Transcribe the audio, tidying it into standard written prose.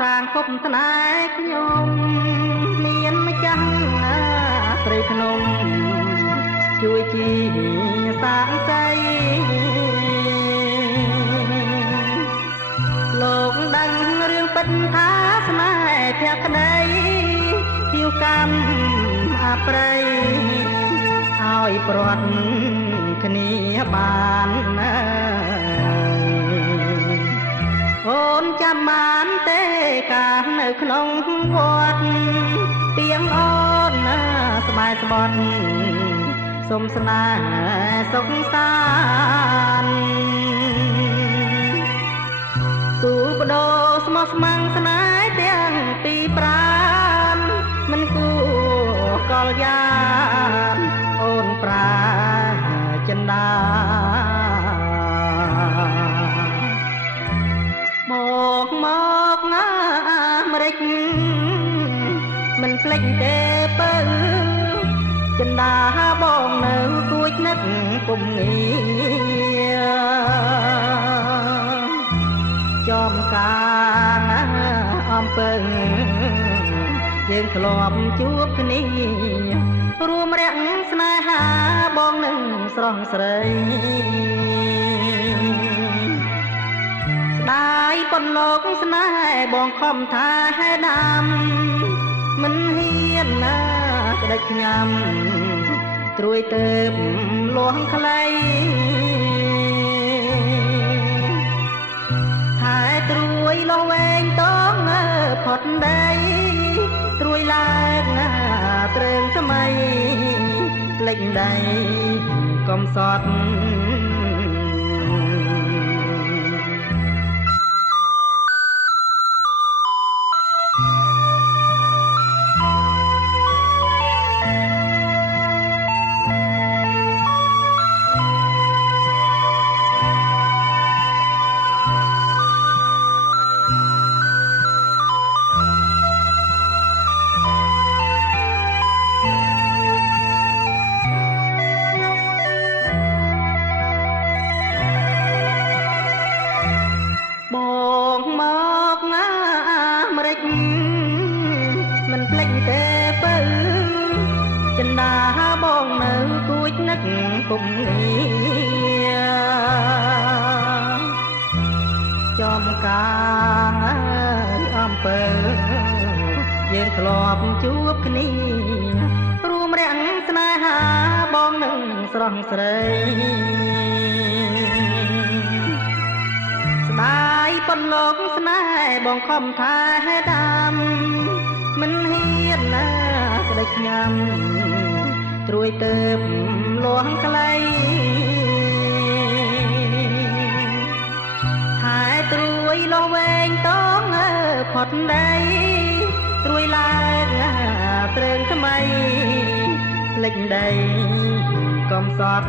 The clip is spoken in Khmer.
សាងភពស្នេហ៍ខ្ញុំមានម្ចាស់ព្រៃភ្នំជួយជីសាងใจលោកដឹងរឿងពិតថាស្នេហ៍ភក្តីជាកម្មអប្រ័យឲ្យព្រាត់គ្នាបានអូនចាំបានទេកាលនៅក្នុងវត្តទៀងអូនស្បែកស្បត់សុំស្នេហ៍សុខសាន្តទូលបដូរស្មោះស្ម័គ្រស្នេហ៍ទាំងពីរប្រាណមិនគួរកលយ៉ាអូនប្រាចិន្តាមកអាមេរិកមិនភ្លេចទេបើចិន្តាបងនៅគួចនឹកពុំងារចំការអំពើយើងធ្លាប់ជួបគ្នារួមរាក់ស្នេហាបងនឹងស្រស់ស្រីស្ដាយប៉ុនលោកស្នេហ៍បងខំថាហេដាំមិនហ៊ានណាក្តិចញ៉ាំត្រួយទៅលួងខ្លីហើយត្រួយលោះវែងតងផុតដីត្រួយឡើងត្រឹងថ្មីលេចដីកំសត់មិនភ្លេចទេបើចិន្តាបងនៅគួចនឹកពុំងារចំការអំពើយើងធ្លាប់ជួបគ្នារួមរាំងស្នេហាបងនឹងស្រស់ស្រីស្ដាយប៉ុនលោកស្នេហ៍បងខំថាហេដាំមិនហ៊ានណាក្តិចញ៉ាំត្រួយទៅលួងខ្លីហើយត្រួយលោះវែងតងផុតដីត្រួយឡើងត្រឹងថ្មីលេចដីកំសត់